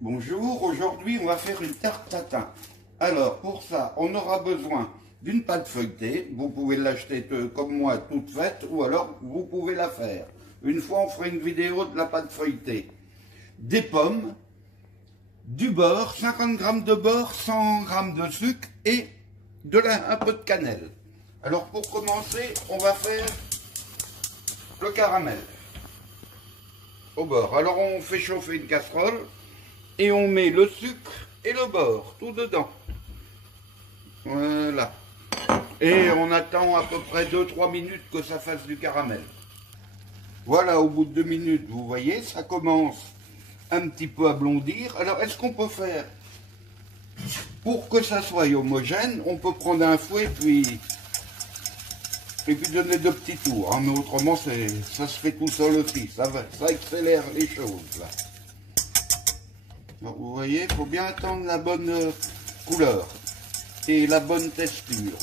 Bonjour, aujourd'hui on va faire une tarte tatin. Alors pour ça, on aura besoin d'une pâte feuilletée. Vous pouvez l'acheter comme moi toute faite ou alors vous pouvez la faire. Une fois on fera une vidéo de la pâte feuilletée. Des pommes, du beurre, 50 g de beurre, 100 g de sucre et un peu de cannelle. Alors pour commencer, on va faire le caramel au beurre. Alors on fait chauffer une casserole. Et on met le sucre et le beurre, tout dedans. Voilà. Et on attend à peu près 2-3 minutes que ça fasse du caramel. Voilà, au bout de 2 minutes, vous voyez, ça commence un petit peu à blondir. Alors, est-ce qu'on peut faire, pour que ça soit homogène, on peut prendre un fouet et puis donner 2 petits tours. Hein, mais autrement, ça se fait tout seul aussi. Ça accélère les choses, là. Donc, vous voyez, il faut bien attendre la bonne couleur et la bonne texture.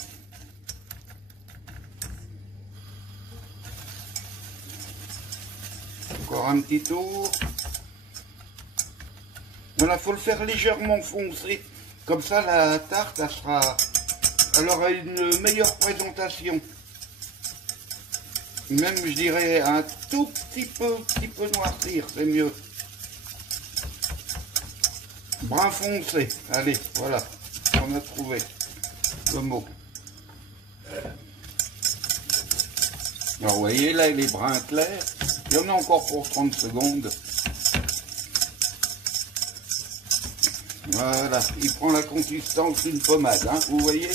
Encore un petit tour. Voilà, il faut le faire légèrement foncer. Comme ça, la tarte, elle aura une meilleure présentation. Même, je dirais, un tout petit peu noircir, c'est mieux. Brun foncé, allez, voilà, on a trouvé le mot. Alors vous voyez, là il est brun clair, il y en a encore pour 30 secondes. Voilà, il prend la consistance d'une pommade, hein, vous voyez.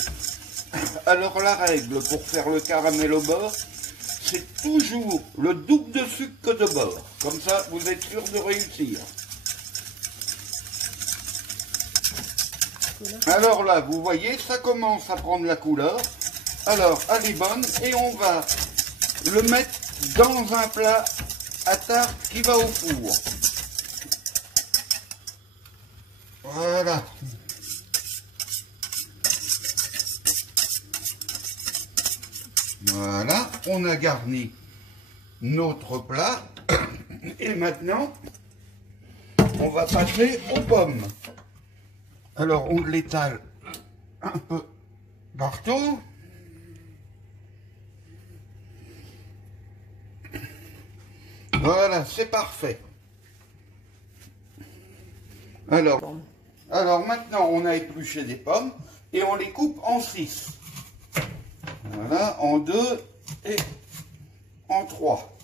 Alors la règle pour faire le caramel au beurre, c'est toujours le double de sucre que de beurre. Comme ça, vous êtes sûr de réussir. Alors là, vous voyez, ça commence à prendre la couleur. Alors, elle est bonne et on va le mettre dans un plat à tarte qui va au four. Voilà. Voilà, on a garni notre plat. Et maintenant, on va passer aux pommes. Alors, on l'étale un peu partout. Voilà, c'est parfait. Alors maintenant, on a épluché des pommes et on les coupe en 6. Voilà, en 2 et en 3.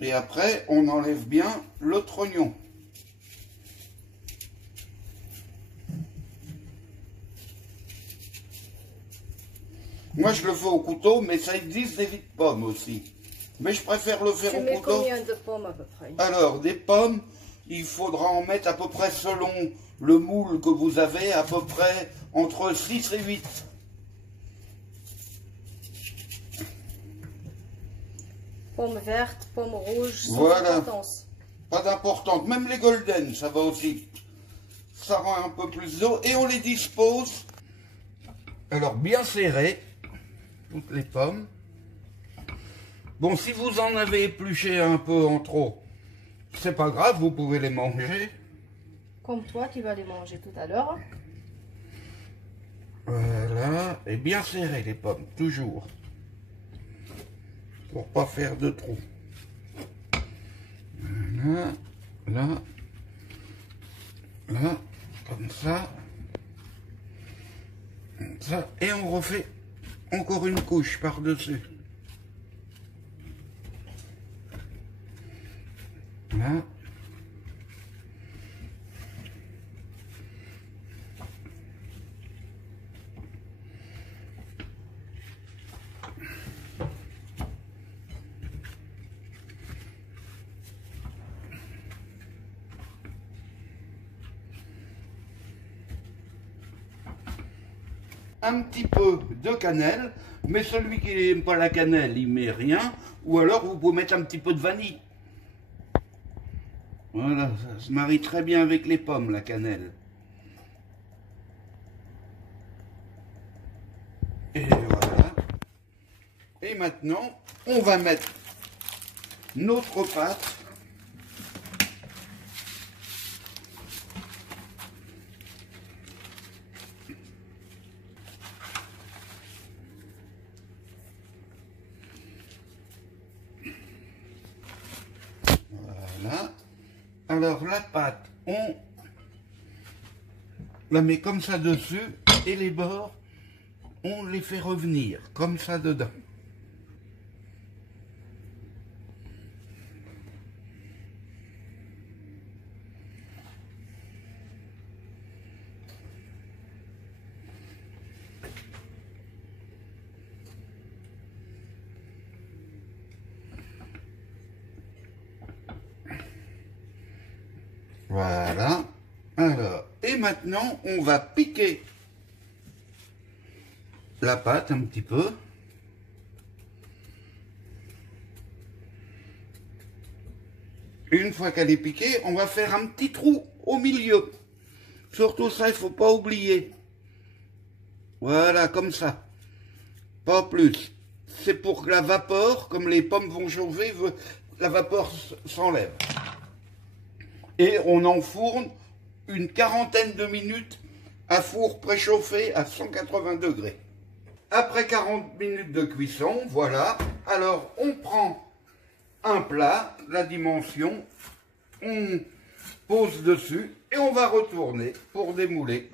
Et après, on enlève bien l'autre oignon. Moi, je le fais au couteau, mais ça existe des vides pommes aussi. Mais je préfère le faire au couteau. Tu mets combien de pommes à peu près? Alors, des pommes, il faudra en mettre à peu près selon le moule que vous avez, à peu près entre 6 et 8. Pommes vertes, pommes rouges, sans voilà. importance. Pas d'importance. Même les golden, ça va aussi. Ça rend un peu plus d'eau. Et on les dispose, alors bien serrées, toutes les pommes. Bon, si vous en avez épluché un peu en trop, c'est pas grave, vous pouvez les manger. Comme toi, tu vas les manger tout à l'heure. Voilà, et bien serrées les pommes, toujours. Pour pas faire de trous. Voilà, là, comme ça. Comme ça, et on refait encore une couche par-dessus. Là. Un petit peu de cannelle, mais celui qui n'aime pas la cannelle, il met rien, ou alors vous pouvez mettre un petit peu de vanille. Voilà, ça se marie très bien avec les pommes, la cannelle. Et voilà. Et maintenant, on va mettre notre pâte Alors la pâte, on la met comme ça dessus et les bords, on les fait revenir comme ça dedans. Voilà. Alors, et maintenant, on va piquer la pâte un petit peu. Une fois qu'elle est piquée, on va faire un petit trou au milieu. Surtout ça, il ne faut pas oublier. Voilà, comme ça. Pas plus. C'est pour que la vapeur, comme les pommes vont chauffer, la vapeur s'enlève. Et on enfourne une quarantaine de minutes à four préchauffé à 180 degrés. Après 40 minutes de cuisson, voilà. Alors, on prend un plat, la dimension, on pose dessus et on va retourner pour démouler.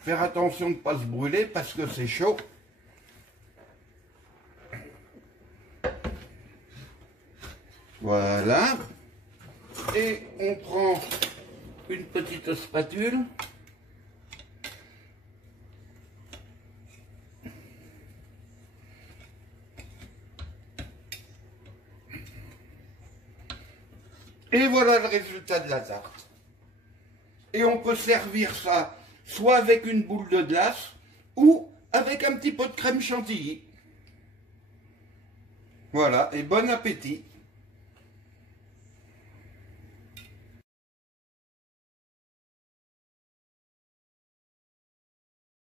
Faire attention de ne pas se brûler parce que c'est chaud. Voilà. Et on prend une petite spatule. Et voilà le résultat de la tarte. Et on peut servir ça soit avec une boule de glace ou avec un petit peu de crème chantilly. Voilà, et bon appétit.